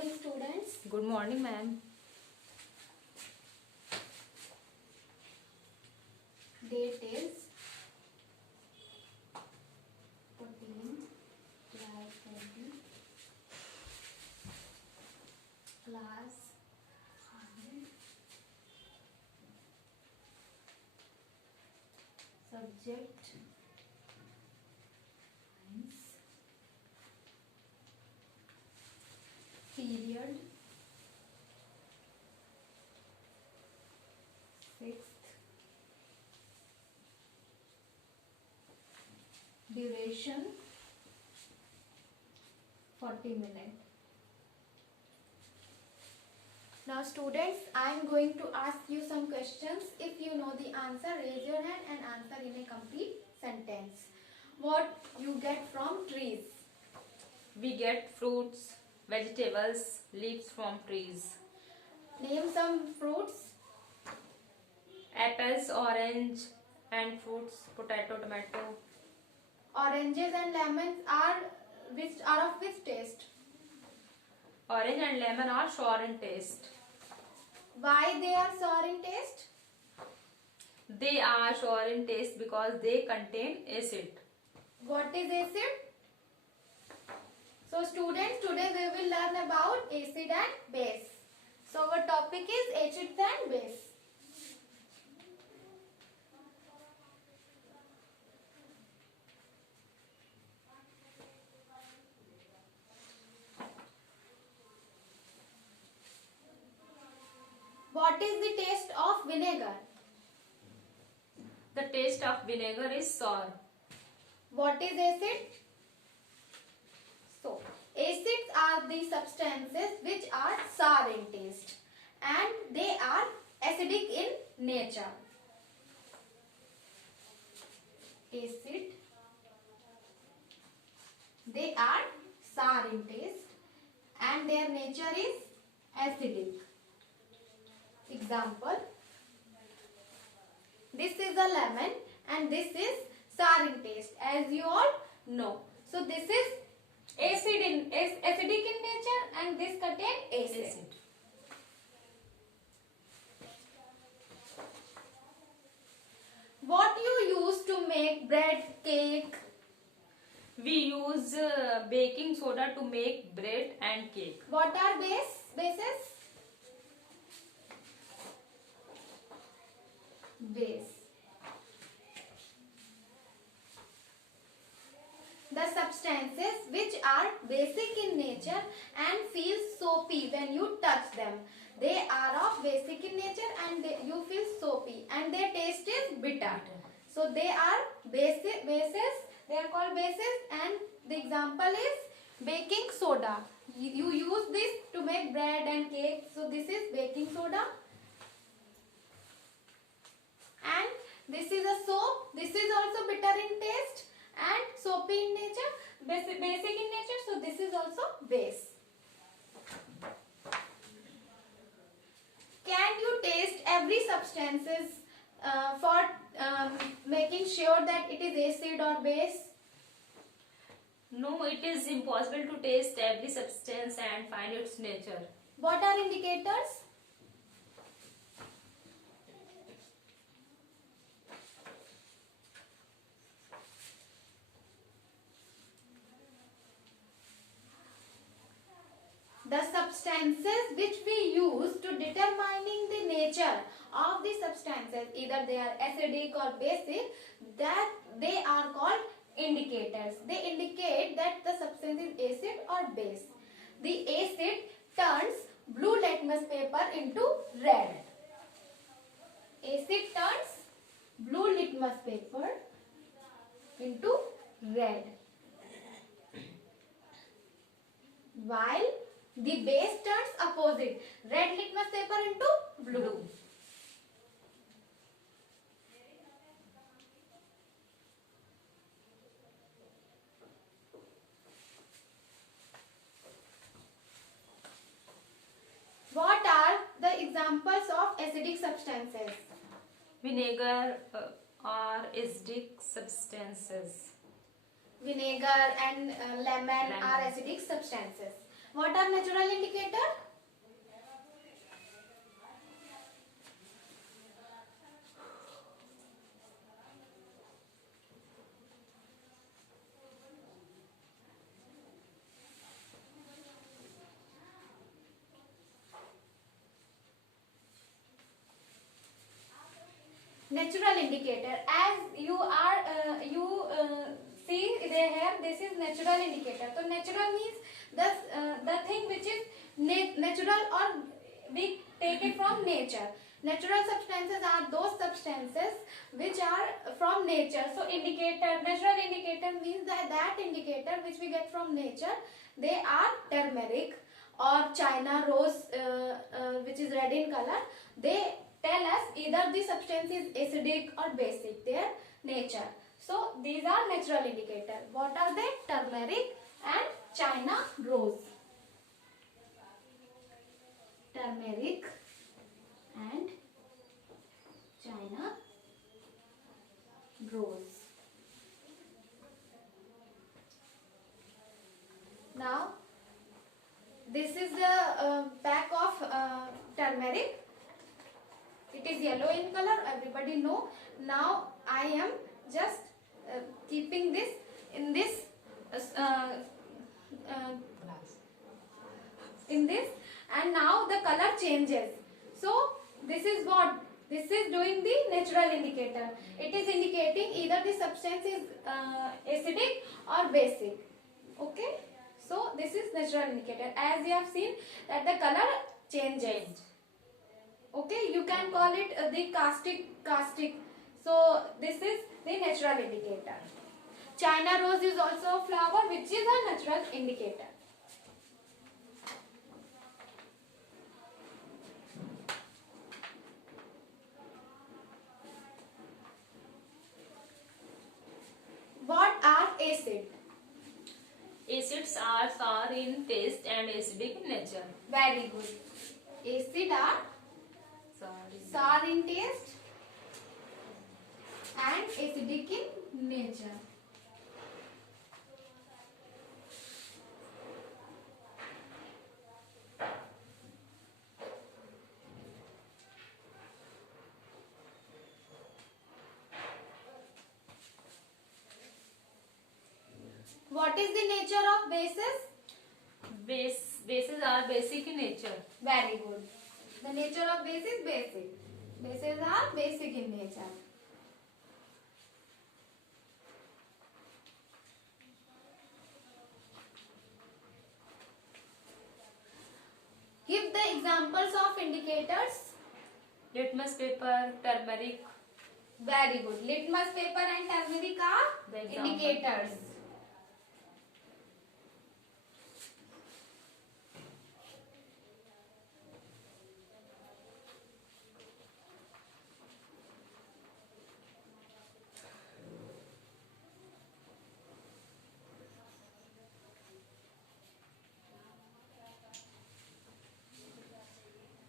morning, students. Good morning, ma'am. Date is 14 July 20. Class 7. Subject science. Period 6th. Duration 40 minutes. Now students, I am going to ask you some questions. If you know the answer, raise your hand and answer in a complete sentence. What you get from trees? We get fruits, vegetables, leaves from trees. Name some fruits. Apples, orange, and fruits, potato, tomato. Oranges and lemons are of which taste? Orange and lemon are sour in taste. Why they are sour in taste? They are sour in taste because they contain acid. What is acid? So students, today we will learn about acid and base. So our topic is acids and base. What is the taste of vinegar? The taste of vinegar is sour. What is acid? So, acids are the substances which are sour in taste and they are acidic in nature. Acid, they are sour in taste and their nature is acidic. Example, this is a lemon and this is sour in taste, as you all know. So this is acidic in nature and this contains acid. What you use to make bread, cake? We use baking soda to make bread and cake. What are bases? Base. The substances which are basic in nature and feel soapy when you touch them. They are of basic in nature and you feel soapy and their taste is bitter. So they are bases. They are called bases and the example is baking soda. You use this to make bread and cake. So this is baking soda. And this is a soap. This is also bitter in taste and soapy in nature, basic in nature. So this is also base. Can you taste every substances for making sure that it is acid or base? No, it is impossible to taste every substance and find its nature. What are indicators? The substances which we use to determining the nature of the substances, either they are acidic or basic, that they are called indicators. They indicate that the substance is acid or base. The acid turns blue litmus paper into red. Acid turns blue litmus paper into red. While the base turns opposite, red litmus paper into blue. What are the examples of acidic substances? Vinegar are acidic substances. Vinegar and lemon are acidic substances. What are natural indicator? Natural indicator, as you see there here, this is natural indicator. So natural means the thing which is natural, or we take it from nature. Natural substances are those substances which are from nature. So indicator, natural indicator means that indicator which we get from nature. They are turmeric or China rose, which is red in color. They tell us either the substance is acidic or basic, their nature. So these are natural indicators. What are they? Turmeric and China rose. Turmeric and China rose. Now this is the pack of turmeric. It is yellow in color, everybody know. Now I am just keeping this in this and now the color changes. So this is what? This is doing the natural indicator. It is indicating either the substance is acidic or basic. Okay. So this is natural indicator. As you have seen that the color changes. Okay, you can call it the caustic. So this is the natural indicator. China rose is also a flower which is a natural indicator. What are acid? Acids are sour in taste and acidic in nature. Very good. Acid are sour in taste and acidic in nature. What is the nature of bases? Bases are basic in nature. Very good. The nature of base is basic. Bases are basic in nature. Give the examples of indicators. Litmus paper, turmeric. Very good. Litmus paper and turmeric are The example. indicators.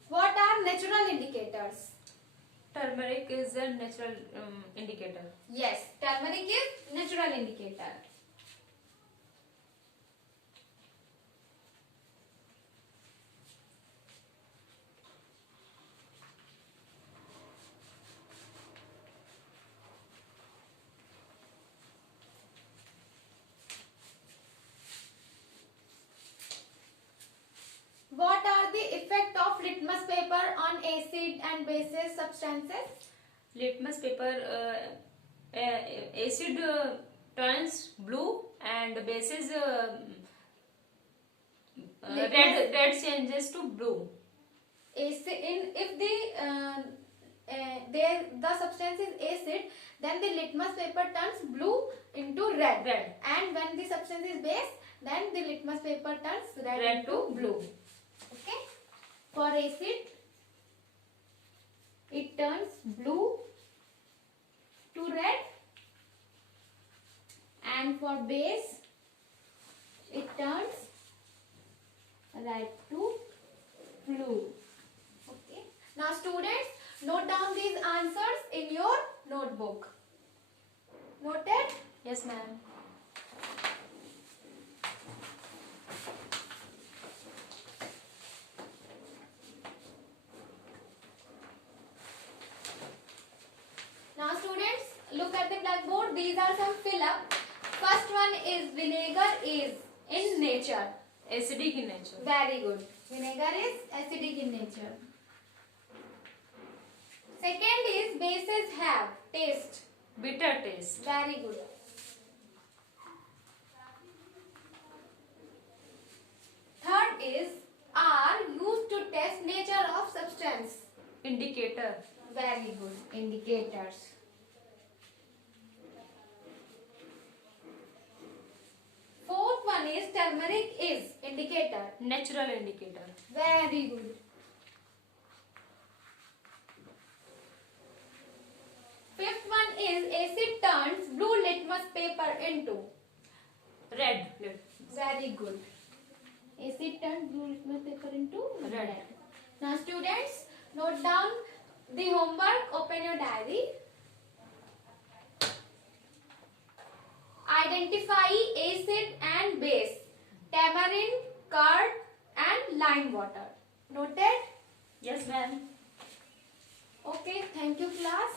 What are natural indicators? Turmeric is a natural indicator. Yes, turmeric is natural indicator. What are the effect of litmus paper on acid and bases substances? Litmus paper acid turns blue and bases red changes to blue. If the substance is acid, then the litmus paper turns blue into red. And when the substance is base, then the litmus paper turns red into blue. Okay. For acid, it turns blue to red, and for base, it turns red to blue. Okay. Now students, note down these answers in your notebook. Noted? Yes, ma'am. these are some fill up. First one is vinegar is in nature. Acidic in nature. Very good. Vinegar is acidic in nature. Second is bases have taste. Bitter taste. Very good. Third is are used to test nature of substance. Indicator. Very good. Indicators. Fourth one is turmeric is indicator. Natural indicator. Very good. Fifth one is acid turns blue litmus paper into. Red. Very good. Acid turns blue litmus paper into Red. Now students, note down the homework. Open your diary. Identify acid and base. Tamarind, curd and lime water. Noted? Yes, ma'am. Okay, thank you class.